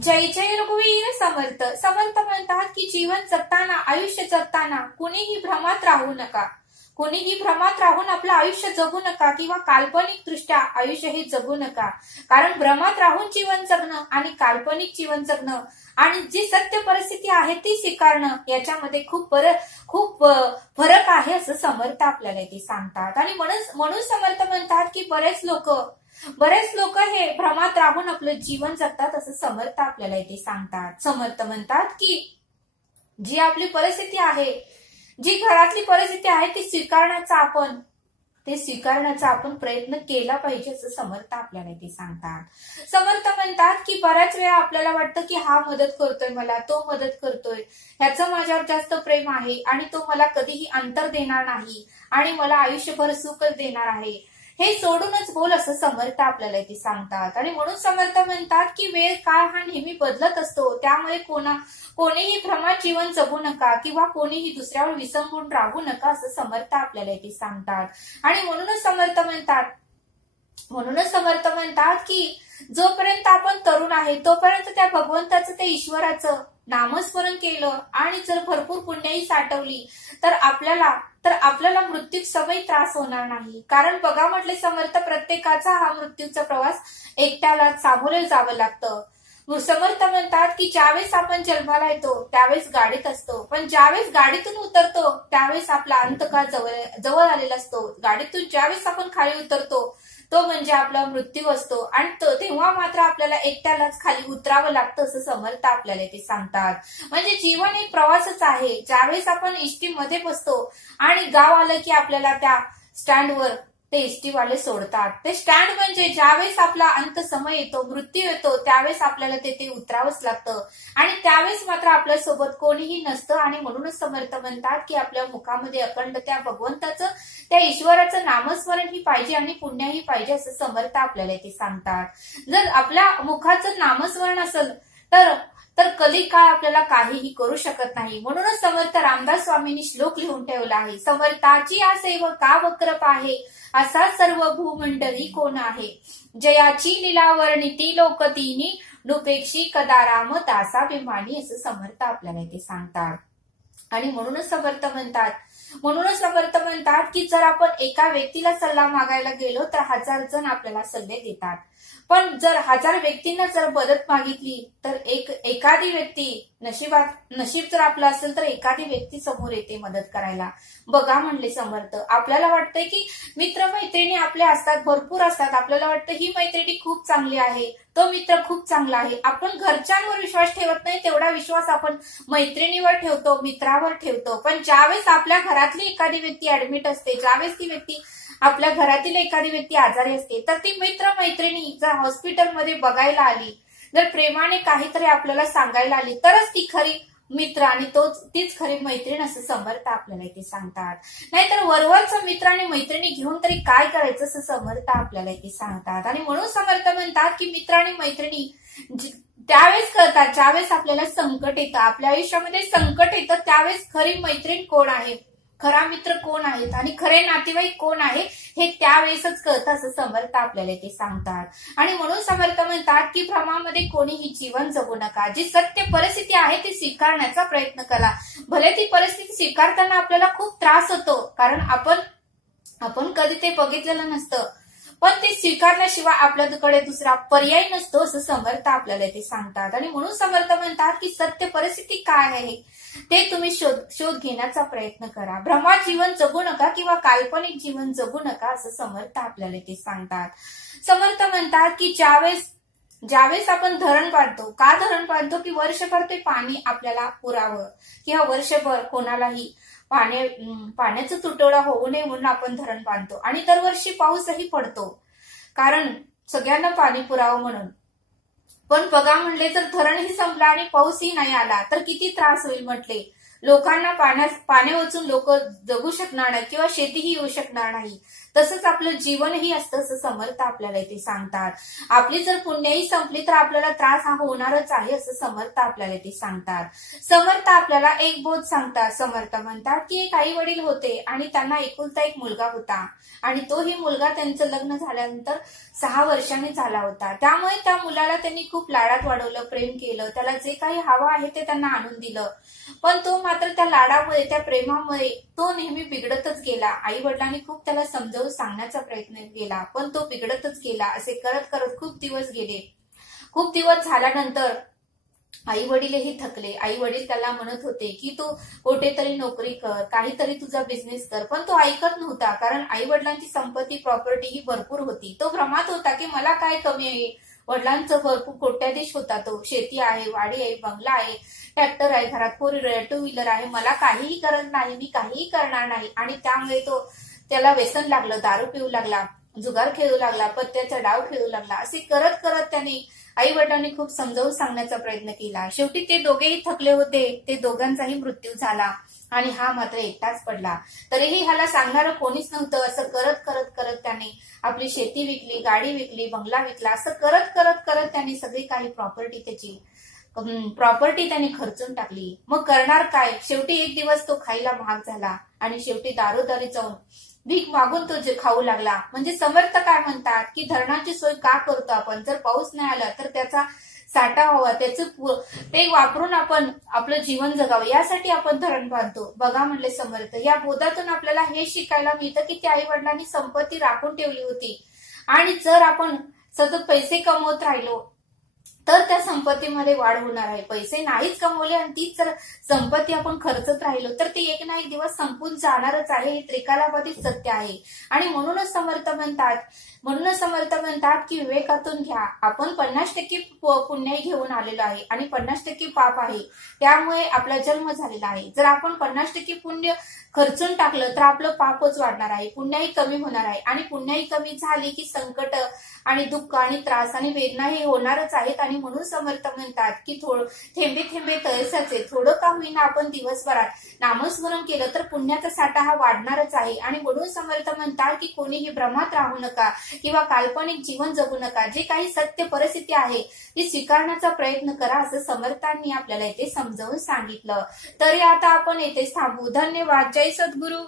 जय जय रघुवीर समर्थ. समर्थ म्हणतात की जीवन जगताना, आयुष्य जगताना कुणीही भ्रमात राहू नका. कुणीही भ्रमात राहून आपलं आयुष्य जगू नका किंवा काल्पनिक दृष्ट्या आयुष्य हे जगू नका. कारण भ्रमात राहून जीवन जगणं आणि काल्पनिक जीवन जगणं आणि जी सत्य परिस्थिती आहे ती स्वीकारणं याच्यामध्ये खूप फरक आहे असं समर्थ आपल्याला ते सांगतात. आणि म्हणून समर्थ म्हणतात की बरेच लोक हे भ्रमात राहून आपलं जीवन जगतात असं समर्थ आपल्याला इथे सांगतात. समर्थ म्हणतात की जी आपली परिस्थिती आहे, जी घरातली परिस्थिती आहे ती स्वीकारण्याचा आपण प्रयत्न केला पाहिजे असं समर्थ आपल्याला इथे सांगतात. समर्थ म्हणतात की बऱ्याच वेळा आपल्याला वाटतं की हा मदत करतोय मला, तो मदत करतोय, ह्याचं माझ्यावर जास्त प्रेम आहे आणि तो मला कधीही अंतर देणार नाही आणि मला आयुष्यभर सुखच देणार आहे, हे सोडूनच बोल असं समर्थ आपल्याला इथे सांगतात. आणि म्हणून समर्थ म्हणतात की वेळ काळ हा नेहमी बदलत असतो, त्यामुळे कोणीही भ्रमात जीवन जगू नका किंवा कोणीही दुसऱ्यावर विसंबून राहू नका असं समर्थ आपल्याला इथे सांगतात. आणि म्हणूनच समर्थ म्हणतात की जोपर्यंत आपण तरुण आहे तोपर्यंत त्या भगवंताचं, त्या ईश्वराचं नामस्मरण केलं आणि जर भरपूर पुण्यही साठवली तर आपल्याला मृत्यूत सवय त्रास होणार नाही. कारण बघा म्हटले समर्थ, प्रत्येकाचा हा मृत्यूचा प्रवास एकट्याला सामोरे जावं लागतं. समर्थ म्हणतात की ज्यावेळेस आपण जन्माला येतो त्यावेळेस गाडीत असतो, पण ज्यावेळेस गाडीतून उतरतो त्यावेळेस आपला अंतकाळ जवळ आलेला असतो. गाडीतून ज्यावेळेस आपण खाली उतरतो तो म्हणजे आपला मृत्यू असतो आणि तेव्हा मात्र आपल्याला एकट्यालाच खाली उतरावं लागतं असं समर्थ आपल्याला ते सांगतात. म्हणजे जीवन एक प्रवासच आहे. ज्यावेळेस आपण एसटी मध्ये बसतो आणि गाव आलं की आपल्याला त्या स्टँडवर ते एसटी वाले सोडतात. ते स्टँड म्हणजे ज्यावेळेस आपला अंत समय येतो, मृत्यू येतो, त्यावेळेस आपल्याला ते उतरावंच लागतं आणि त्यावेळेस मात्र आपल्यासोबत कोणीही नसतं. आणि म्हणूनच समर्थ म्हणतात की आपल्या मुखामध्ये अखंड त्या भगवंताचं, त्या ईश्वराचं नामस्मरण ही पाहिजे आणि पुण्यही पाहिजे असं समर्थ आपल्याला ते सांगतात. जर आपल्या मुखाचं नामस्मरण असेल तर कधी काळ आपल्याला काहीही करू शकत नाही. म्हणूनच समर्थ रामदास स्वामींनी श्लोक लिहून ठेवला आहे, समर्थाची आ सेवका वक्र पाहे, असा सर्व भूमंडळी कोण आहे, जयाची लीला वर्णिती लोकतीनी, नुपेक्षी कदा राम दासा भिमानी असं समर्थ आपल्याला ते सांगतात. आणि म्हणूनच समर्थ म्हणतात की जर आपण एका व्यक्तीला सल्ला मागायला गेलो तर 1000 जण आपल्याला सल्ले देतात, पण जर 1000 व्यक्तींना जर मदत मागितली तर एखादी व्यक्ती नशीब जर आपलं असेल तर एखादी व्यक्ती समोर येते मदत करायला. बघा म्हणले समर्थ, आपल्याला वाटतंय की मित्रमैत्रिणी आपले असतात, भरपूर असतात, आपल्याला वाटतं ही मैत्रिणी खूप चांगली आहे, तो मित्र खूप चांगला आहे. आपण घरच्यांवर विश्वास ठेवत नाही तेवढा विश्वास आपण मैत्रिणीवर ठेवतो, मित्रावर ठेवतो. पण ज्यावेळेस आपल्या घरातली एखादी व्यक्ती ऍडमिट असते, ज्यावेळेस ती व्यक्ती आपल्या घरातील एखादी व्यक्ती आजारी असते तर ती मैत्रिणी जर हॉस्पिटलमध्ये बघायला आली, जर प्रेमाने काहीतरी आपल्याला सांगायला आली तरच ती खरी मित्र आणि तीच खरी मैत्रीण असं समर्थ आपल्याला इथे सांगतात. नाहीतर वरवरचं मित्र आणि मैत्रिणी घेऊन तरी काय करायचं असं समर्थ आपल्याला इथे सांगतात. आणि म्हणून समर्थ म्हणतात की मित्र आणि मैत्रिणी त्यावेळेस करतात ज्यावेळेस आपल्याला संकट येतं, आपल्या आयुष्यामध्ये संकट येतं, त्यावेळेस खरी मैत्रीण कोण आहे, खरा मित्र कोण आहेत आणि खरे नातेवाईक कोण आहे हे त्यावेळेसच कळतं असं समर्थ आपल्याला ते सांगतात. आणि म्हणून समर्थ म्हणतात की भ्रमामध्ये कोणीही जीवन जगू नका. जी सत्य परिस्थिती आहे ती स्वीकारण्याचा प्रयत्न करा. भले ती परिस्थिती स्वीकारताना आपल्याला खूप त्रास होतो, कारण आपण कधी ते बघितलेलं नसतं, पण ते स्वीकारण्याशिवाय आपल्याकडे दुसरा पर्याय नसतो असं समर्थ आपल्याला ते सांगतात. आणि म्हणून समर्थ म्हणतात की सत्य परिस्थिती काय आहे ते तुम्ही शोध घेण्याचा प्रयत्न करा. भ्रमात जीवन जगू नका किंवा काल्पनिक जीवन जगू नका असं समर्थ आपल्याला ते सांगतात. समर्थ म्हणतात की ज्यावेळेस आपण धरण बांधतो, का धरण बांधतो की वर्षभर ते पाणी आपल्याला पुरावं किंवा वर्षभर कोणालाही पाण्याचा तुटवडा होऊ नये म्हणून आपण धरण बांधतो. आणि दरवर्षी पाऊसही पडतो कारण सगळ्यांना पाणी पुरावं म्हणून. पण बघा म्हणले जर धरणही संपला आणि पाऊसही नाही आला तर किती त्रास होईल म्हटले. लोकांना पाणी वाचून लोक जगू शकणार नाही किंवा शेतीही येऊ शकणार नाही. तसंच आपलं जीवनही असतं असं समर्थ आपल्याला इथे सांगतात. आपली जर पुण्यही संपली तर आपल्याला त्रास हा होणारच आहे असं समर्थ आपल्याला इथे सांगतात. समर्थ आपल्याला एक बोध सांगतात. समर्थ म्हणतात की एक आई वडील होते आणि त्यांना एकुलता एक मुलगा होता आणि तोही मुलगा त्यांचं लग्न झाल्यानंतर 6 वर्षांनी झाला होता. त्यामुळे त्या मुलाला त्यांनी खूप लाडात वाढवलं, प्रेम केलं, त्याला जे काही हवं आहे ते त्यांना आणून दिलं. पण तो मात्र त्या लाडामुळे, त्या प्रेमामुळे तो नेहमी बिघडतच गेला. आई वडिलांनी खूप त्याला समजावून सांगण्याचा प्रयत्न केला पण तो बिघडतच गेला. असे करत करत खूप दिवस गेले. खूप दिवस झाल्यानंतर आई वडीलही थकले. आई वडील त्याला म्हणत होते की तू कुठेतरी नोकरी कर, काहीतरी तुझा बिझनेस कर, पण तो ऐकत नव्हता. कारण आई वडिलांची संपत्ती, प्रॉपर्टी ही भरपूर होती. तो भ्रमात होता की मला काय कमी आहे. वडिलांचं भरपूर कोट्याधीश होता तो. शेती आहे, वाडी आहे, बंगला आहे, ट्रॅक्टर आहे, घरात 4 व्हीलर 2 व्हीलर आहे. मला काहीही गरज नाही, मी काहीही करणार नाही. आणि त्यामुळे त्याला व्यसन लागलं, दारू पिऊ लागला, जुगार खेळू लागला, पत्त्याचा डाव खेळू लागला. असे करत करत त्याने आई वडिलांनी खूप समजावून सांगण्याचा प्रयत्न केला. शेवटी ते दोघेही थकले होते. ते दोघांचाही मृत्यू झाला आणि हा मात्र एकटाच पडला. तरीही ह्याला सांगणारं कोणीच नव्हतं. असं करत करत करत त्याने आपली शेती विकली, गाडी विकली, बंगला विकला. असं करत करत करत त्यांनी सगळी काही प्रॉपर्टी त्यांनी खर्चून टाकली. मग करणार काय. शेवटी एक दिवस तो खायला महाग झाला आणि शेवटी दारोदारी जाऊन भीक मागून तो जे खाऊ लागला. म्हणजे समर्थ काय म्हणतात की धरणाची सोय का करतो आपण. जर पाऊस नाही आला तर त्याचा साठा व्हावा, ते वापरून आपण आपलं जीवन जगावं, यासाठी आपण धरण बांधतो. बघा म्हणले समर्थ. या बोधातून आपल्याला हे शिकायला मिळतं की त्या आई वडिलांनी संपत्ती राखून ठेवली होती आणि जर आपण सतत पैसे कमवत राहिलो तर त्या संपत्तीमध्ये वाढ होणार आहे. पैसे नाहीच कमवले आणि तीच जर संपत्ती आपण खर्चत राहिलो तर ती एक ना एक दिवस संपून जाणारच आहे. हे त्रिकालाबाधित सत्य आहे. आणि म्हणूनच समर्थ म्हणतात की विवेकातून घ्या. आपण 50% पुण्य घेऊन आलेलो आहे आणि 50% पाप आहे. त्यामुळे आपला जन्म झालेला आहे. जर आपण 50% पुण्य खर्चून टाकलं तर आपलं पापच वाढणार आहे, पुण्याही कमी होणार आहे. आणि पुण्याही कमी झाली की संकट आणि दुःख आणि त्रास आणि वेदना हे होणारच आहेत. आणि म्हणून समर्थ म्हणतात की थेंबे थेंबे तळसाचे. थोडं का होईना आपण दिवसभरात नामस्मरण केलं तर पुण्याचा साठा हा वाढणारच आहे. आणि म्हणून समर्थ म्हणतात की कोणीही भ्रमात राहू नका किंवा काल्पनिक जीवन जगू नका. जे काही सत्य परिस्थिती आहे ती स्वीकारण्याचा प्रयत्न करा असं समर्थांनी आपल्याला इथे समजावून सांगितलं. तरी आता आपण येथेच थांबू. धन्यवाद. जय सद्गुरू.